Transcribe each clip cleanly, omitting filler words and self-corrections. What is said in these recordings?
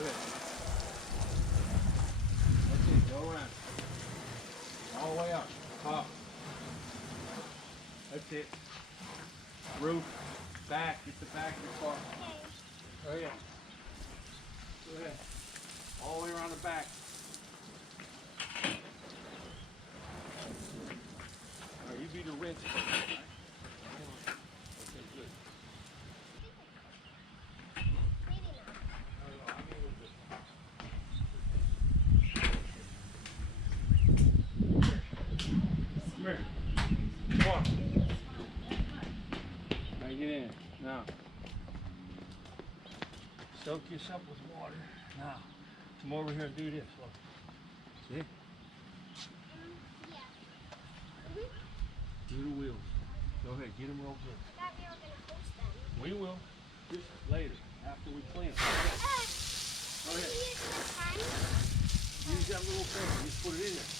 ahead. That's it. Go around. All the way up. Top. That's it. Roof. Back. Get the back of the car. Oh yeah. Go ahead. All the way around the back. All right, you be the rinse. All right? Okay, good. Come here. Come on. Now get in. Now. Soak this up with water. Now. Come over here and do this. Look. See? Yeah. Do the wheels. Go ahead. Get them real good. I thought we were going to post them. We will. Just later. After we clean them. Go ahead. Use that little thing. Just put it in there.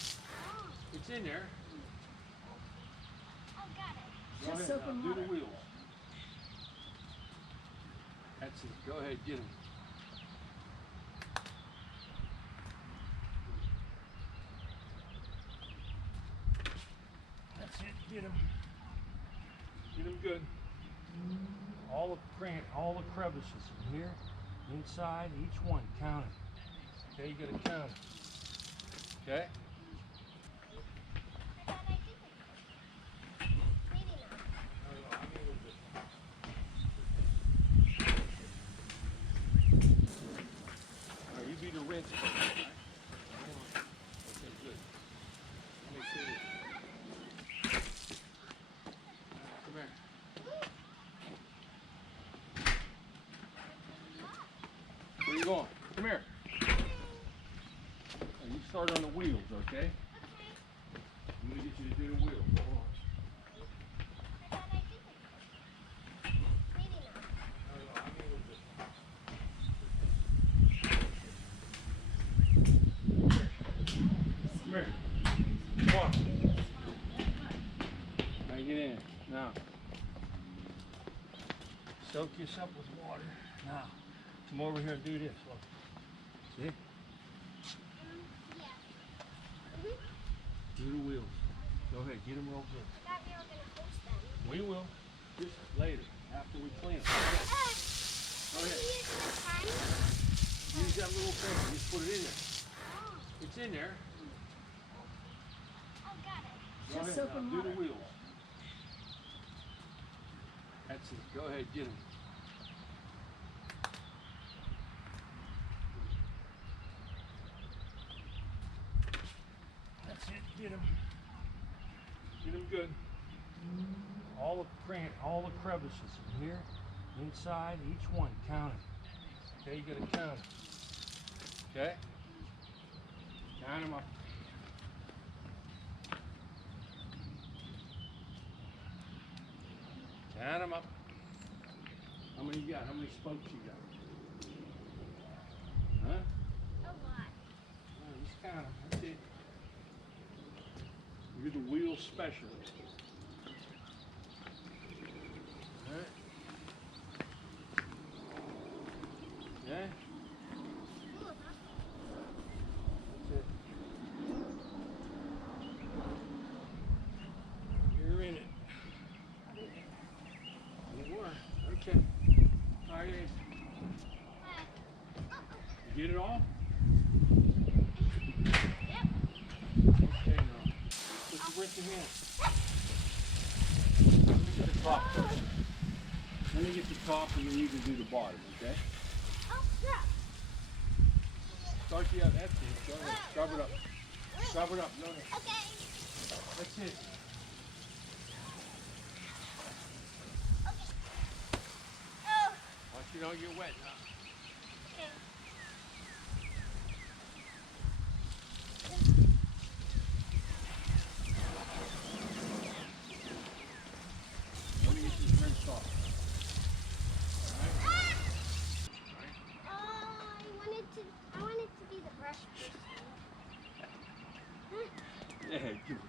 Oh. It's in there. Oh, got it. Go ahead. Now, do the wheels. That's it. Go ahead. Get them. That's it. Get them. Get them good. All the crevices in here, inside, each one, count it. Okay, you gotta count it. Okay? I thought I did it. Maybe not. All right, you be the rinse. Okay, good. Let me see this. Come here. Where you going? Come here. Now you start on the wheels, okay? I'm gonna get you to do the wheels. Hold on. I thought I did it. Maybe not. Come here. Come on. Now get in. Now. Soak this up with water. Now. Come over here and do this. Look. See? Yeah. Do the wheels. Go ahead. Get them real good. I thought we were going to post them. We will. Just later. After we clean them. Go ahead. Use that little thing. Just put it in there. Oh. It's in there. Oh, got it. Go ahead. Now, do the wheels. That's it. Go ahead. Get them. That's it. Get them. Get them good. All the crevices in here, inside, each one, count it. Okay, you gotta count it. Okay? Count them up. Count them up. How many you got? How many spokes you got? Huh? A lot. Oh, just count them. That's it. You're the wheel specialist. All right? Yeah? That's it. You're in it. You were. Okay. All right. You get it all? Yep. Okay, now. Put the rinse in here. Let me get the top first. Let me get the top and then you can do the bottom, okay? Oh, yeah. Start the other. That's it. Go ahead. Scrub it up. Scrub it up. No, no. Okay. That's it. Oh. Watch you don't get wet now. Okay. Let me get this rinsed off. I wanted to be the brush person. Yeah, give me.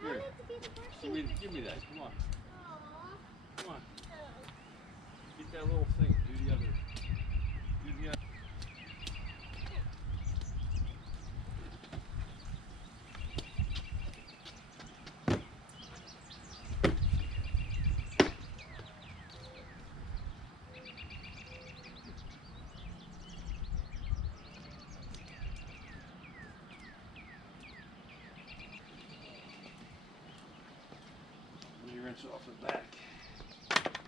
I Here. wanted to be the brushing person. Give me that. Come on. Aww. Come on. Oh. Get that little thing. Do the other. Do the other. rinse off the back.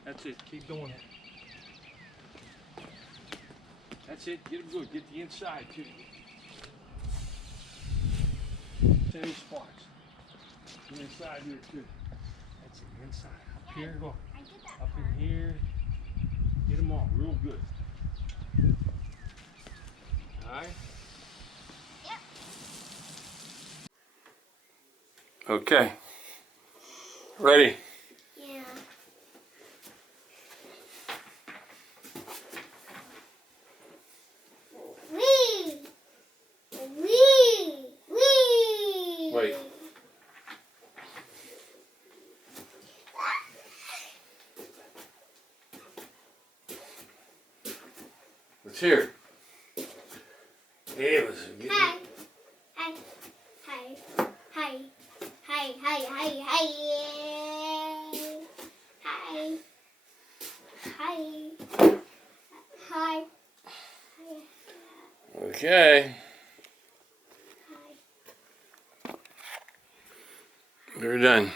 That's it. Keep doing it. That's it. Get them good. Get the inside too. Any spots. The inside here too. That's it. Inside. Up here. Go. I did that Up part. in here. Get them all real good. All right. Yep. Okay. Ready. Yeah. Wee! Wee! Wee! Wait. Let's hear it. It was a good. Hi. Hi. Hi. Hi. Hi. Hi. Hi. Hi. Hi. Hi. Hi. Okay. Hi. We're done.